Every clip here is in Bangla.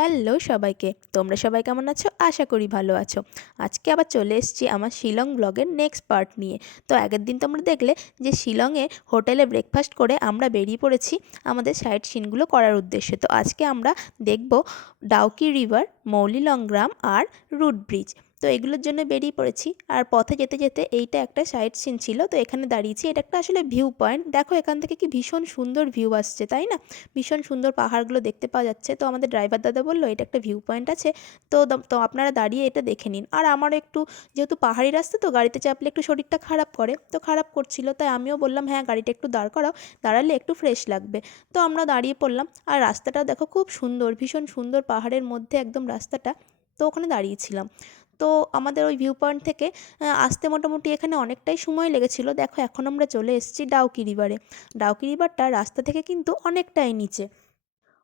হ্যালো সবাইকে, তোমরা সবাই কেমন আছো? আশা করি ভালো আছো। আজকে আবার চলে এসেছি আমার শিলং ব্লগের নেক্সট পার্ট নিয়ে। তো আগের দিন তোমরা দেখলে যে শিলংয়ে হোটেলে ব্রেকফাস্ট করে আমরা বেরিয়ে পড়েছি আমাদের সাইট সিনগুলো করার উদ্দেশ্যে। তো আজকে আমরা দেখব ডাউকি রিভার, মৌলিলং গ্রাম আর রুট ব্রিজ। তো এগুলোর জন্য বেরিয়ে পড়েছি। আর পথে যেতে যেতে এইটা একটা সাইট সিন ছিল, তো এখানে দাঁড়িয়েছি। এটা একটা আসলে ভিউ পয়েন্ট। দেখো এখান থেকে কি ভীষণ সুন্দর ভিউ আসছে, তাই না? ভীষণ সুন্দর পাহাড়গুলো দেখতে পাওয়া যাচ্ছে। তো আমাদের ড্রাইভার দাদা বললো এটা একটা ভিউ পয়েন্ট আছে, তো আপনারা দাঁড়িয়ে এটা দেখে নিন। আর আমারও একটু, যেহেতু পাহাড়ি রাস্তা তো গাড়িতে চাপলে একটু শরীরটা খারাপ করে, তো খারাপ করছিল, তাই আমিও বললাম হ্যাঁ গাড়িটা একটু দাঁড় করাও, দাঁড়ালে একটু ফ্রেশ লাগবে। তো আমরা দাঁড়িয়ে পড়লাম। আর রাস্তাটা দেখো খুব সুন্দর, ভীষণ সুন্দর, পাহাড়ের মধ্যে একদম রাস্তাটা। তো ওখানে দাঁড়িয়েছিলাম। তো আমাদের ওই ভিউ পয়েন্ট থেকে আসতে মোটামুটি এখানে অনেকটাই সময় লেগেছিল। দেখো এখন আমরা চলে এসেছি ডাউকি রিভারে। ডাউকি রিভারটা রাস্তা থেকে কিন্তু অনেকটাই নিচে,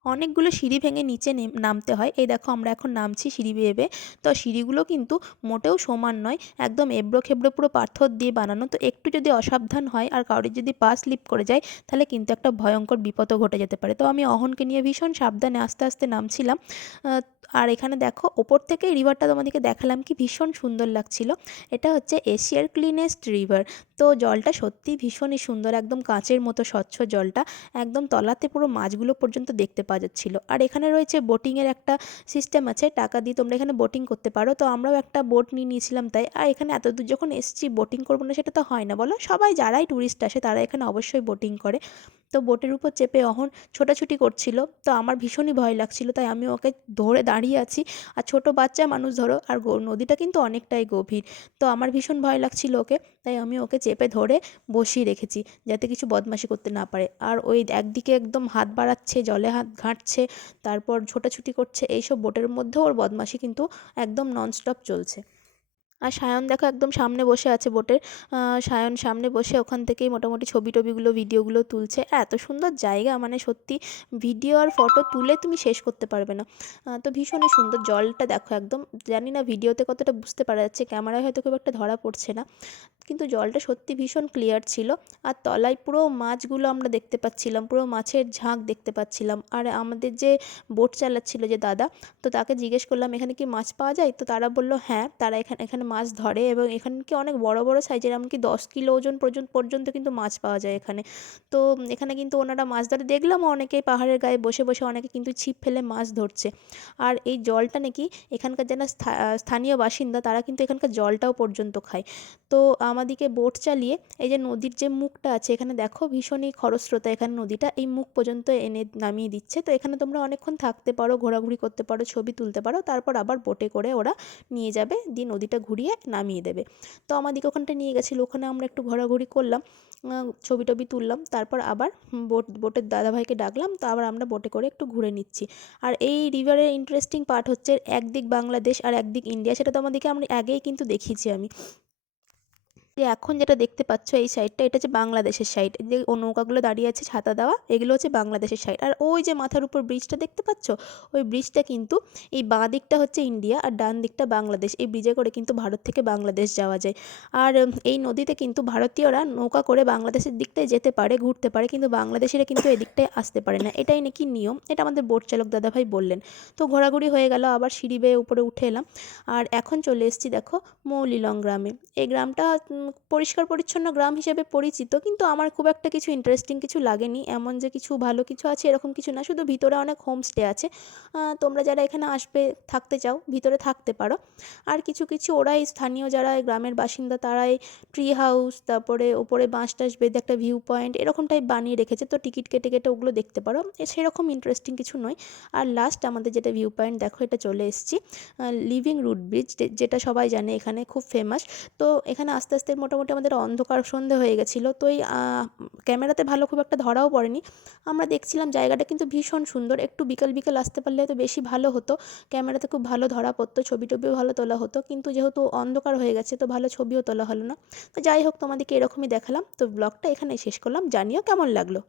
অনেকগুলো সিঁড়ি ভেঙে নিচে নামতে হয়। এই দেখো আমরা এখন নামছি সিঁড়ি বেয়ে বেয়ে। তো সিঁড়িগুলো কিন্তু মোটেও সমান নয়, একদম এবড়ো খেবড়ো, পুরো পাথর দিয়ে বানানো। তো একটু যদি অসাবধান হয় আর কারোর যদি পা স্লিপ করে যায়, তাহলে কিন্তু একটা ভয়ঙ্কর বিপদও ঘটে যেতে পারে। তো আমি অহনকে নিয়ে ভীষণ সাবধানে আস্তে আস্তে নামছিলাম। আর এখানে দেখো ওপর থেকে রিভারটা তোমাদেরকে দেখালাম, কি ভীষণ সুন্দর লাগছিল। এটা হচ্ছে এশিয়ার ক্লিনেস্ট রিভার। তো জলটা সত্যিই ভীষণই সুন্দর, একদম কাঁচের মতো স্বচ্ছ জলটা। একদম তলাতে পুরো মাছগুলো পর্যন্ত দেখতে পাওয়া যাচ্ছিল। আর এখানে রয়েছে বোটিংয়ের একটা সিস্টেম আছে, টাকা দিয়ে তোমরা এখানে বোটিং করতে পারো। তো আমরাও একটা বোট নিয়ে নিয়েছিলাম তাই। আর এখানে এত দূর যখন এসেছি বোটিং করবো না সেটা তো হয় না বলো, সবাই যারাই ট্যুরিস্ট আসে তারা এখানে অবশ্যই বোটিং করে। তো বোটের উপর চেপে অহন ছোটাছুটি করছিল। তো আমার ভীষণই ভয় লাগছিল, তাই আমি ওকে ধরে দাঁড়িয়ে আছি। আর ছোট বাচ্চা মানুষ ধরো, আর নদীটা কিন্তু অনেকটাই গভীর। তো আমার ভীষণ ভয় লাগছিল ওকে, তাই আমি ওকে চেপে ধরে বসিয়ে রেখেছি, যাতে কিছু বদমাশি করতে না পারে। আর ওই একদিকে একদম হাত বাড়াচ্ছে, জলে হাত ঘাঁটছে, তারপর ছোটাছুটি করছে, এইসব বোটের মধ্যেও ওর বদমাশি কিন্তু একদম ননস্টপ চলছে। আর সায়ন দেখো একদম সামনে বসে আছে বোটের। সায়ন সামনে বসে ওখান থেকেই মোটামুটি ছবি টবিগুলো, ভিডিওগুলো তুলছে। এত সুন্দর জায়গা, মানে সত্যি ভিডিও আর ফটো তুলে তুমি শেষ করতে পারবে না। তো ভীষণই সুন্দর জলটা দেখো একদম। জানি না ভিডিওতে কতটা বুঝতে পারা যাচ্ছে, ক্যামেরায় হয়তো খুব একটা ধরা পড়ছে না, কিন্তু জলটা সত্যি ভীষণ ক্লিয়ার ছিল। আর তলায় পুরো মাছগুলো আমরা দেখতে পাচ্ছিলাম, পুরো মাছের ঝাঁক দেখতে পাচ্ছিলাম। আর আমাদের যে বোট চালাচ্ছিল যে দাদা, তো তাকে জিজ্ঞেস করলাম এখানে কি মাছ পাওয়া যায়? তো তারা বলল হ্যাঁ, তারা এখানে এখানে মাছ ধরে, এবং এখানে কি অনেক বড় বড় সাইজের, এমনকি 10 কিলো ওজন পর্যন্ত কিন্তু মাছ পাওয়া যায় এখানে। তো এখানে কিন্তু ওনারা মাছ ধরে, দেখলাম অনেকেই পাহাড়ের গায়ে বসে বসে অনেকে কিন্তু ছিপ ফেলে মাছ ধরছে। আর এই জলটা নাকি এখানকার যারা স্থানীয় বাসিন্দা, তারা কিন্তু এখানকার জলটাও পর্যন্ত খায়। তো আমাদিকে বোট চালিয়ে এই যে নদীর যে মুখটা আছে, এখানে দেখো ভীষণই খরস্রোতা এখানে নদীটা, এই মুখ পর্যন্ত এনে নামিয়ে দিচ্ছে। তো এখানে তোমরা অনেকক্ষণ থাকতে পারো, ঘোরাঘুরি করতে পারো, ছবি তুলতে পারো, তারপর আবার বোটে করে ওরা নিয়ে যাবে, দিয়ে নদীটা ঘুরিয়ে নামিয়ে দেবে। তো আমাদিকে ওখানটা নিয়ে গেছিলো, ওখানে আমরা একটু ঘোরাঘুরি করলাম, ছবি টবি তুললাম, তারপর আবার বোটের দাদাভাইকে ডাকলাম, তো আবার আমরা বোটে করে একটু ঘুরে নিচ্ছি। আর এই রিভারের ইন্টারেস্টিং পার্ট হচ্ছে একদিক বাংলাদেশ আর একদিক ইন্ডিয়া, সেটা তো আমাদেরকে আমরা আগেই কিন্তু দেখিয়েছি আমি। যে এখন যেটা দেখতে পাচ্ছ এই সাইডটা, এটা হচ্ছে বাংলাদেশের সাইড। যে ও নৌকাগুলো দাঁড়িয়ে আছে ছাতা দেওয়া, এগুলো হচ্ছে বাংলাদেশের সাইড। আর ওই যে মাথার উপর ব্রিজটা দেখতে পাচ্ছ, ওই ব্রিজটা কিন্তু, এই বাঁ দিকটা হচ্ছে ইন্ডিয়া আর ডান দিকটা বাংলাদেশ। এই ব্রিজে করে কিন্তু ভারত থেকে বাংলাদেশ যাওয়া যায়। আর এই নদীতে কিন্তু ভারতীয়রা নৌকা করে বাংলাদেশের দিকটায় যেতে পারে, ঘুরতে পারে, কিন্তু বাংলাদেশিরা কিন্তু এদিকটায় আসতে পারে না। এটাই নাকি নিয়ম, এটা আমাদের বোট চালক দাদাভাই বললেন। তো ঘোরাঘুরি হয়ে গেল, আবার সিঁড়ি বেয়ে উপরে উঠে এলাম। আর এখন চলে এসেছি দেখো মৌলিলং গ্রামে। এই গ্রামটা পরিষ্কার পরিচ্ছন্ন গ্রাম হিসেবে পরিচিত, কিন্তু আমার খুব একটা কিছু ইন্টারেস্টিং কিছু লাগেনি। এমন যে কিছু ভালো কিছু আছে এরকম কিছু না, শুধু ভিতরে অনেক হোমস্টে আছে। তোমরা যারা এখানে আসবে, থাকতে চাও, ভিতরে থাকতে পারো। আর কিছু কিছু ওরাই স্থানীয় যারা এই গ্রামের বাসিন্দা, তারাই ট্রি হাউস, তারপরে ওপরে বাঁশ টাশ বেঁধে একটা ভিউ পয়েন্ট এরকম টাইপ বানিয়ে রেখেছে। তো টিকিট কেটে কেটে ওগুলো দেখতে পারো, সেরকম ইন্টারেস্টিং কিছু নয়। আর লাস্ট আমাদের যেটা ভিউ পয়েন্ট দেখো, এটা চলে এসেছি লিভিং রুট ব্রিজ, যেটা সবাই জানে এখানে খুব ফেমাস। তো এখানে আস্তে আস্তে মোটামুটি আমাদের অন্ধকার সন্ধে হয়ে গেছিলো, তো এই ক্যামেরাতে ভালো খুব একটা ধরাও পড়েনি। আমরা দেখছিলাম জায়গাটা কিন্তু ভীষণ সুন্দর, একটু বিকাল বিকাল আসতে পারলে হয়তো বেশি ভালো হতো, ক্যামেরাতে খুব ভালো ধরা পড়তো, ছবি টবিও ভালো তোলা হতো, কিন্তু যেহেতু অন্ধকার হয়ে গেছে তো ভালো ছবিও তোলা হলো না। তো যাই হোক, তোমাদেরকে এরকমই দেখালাম। তো ব্লগটা এখানেই শেষ করলাম, জানিও কেমন লাগলো।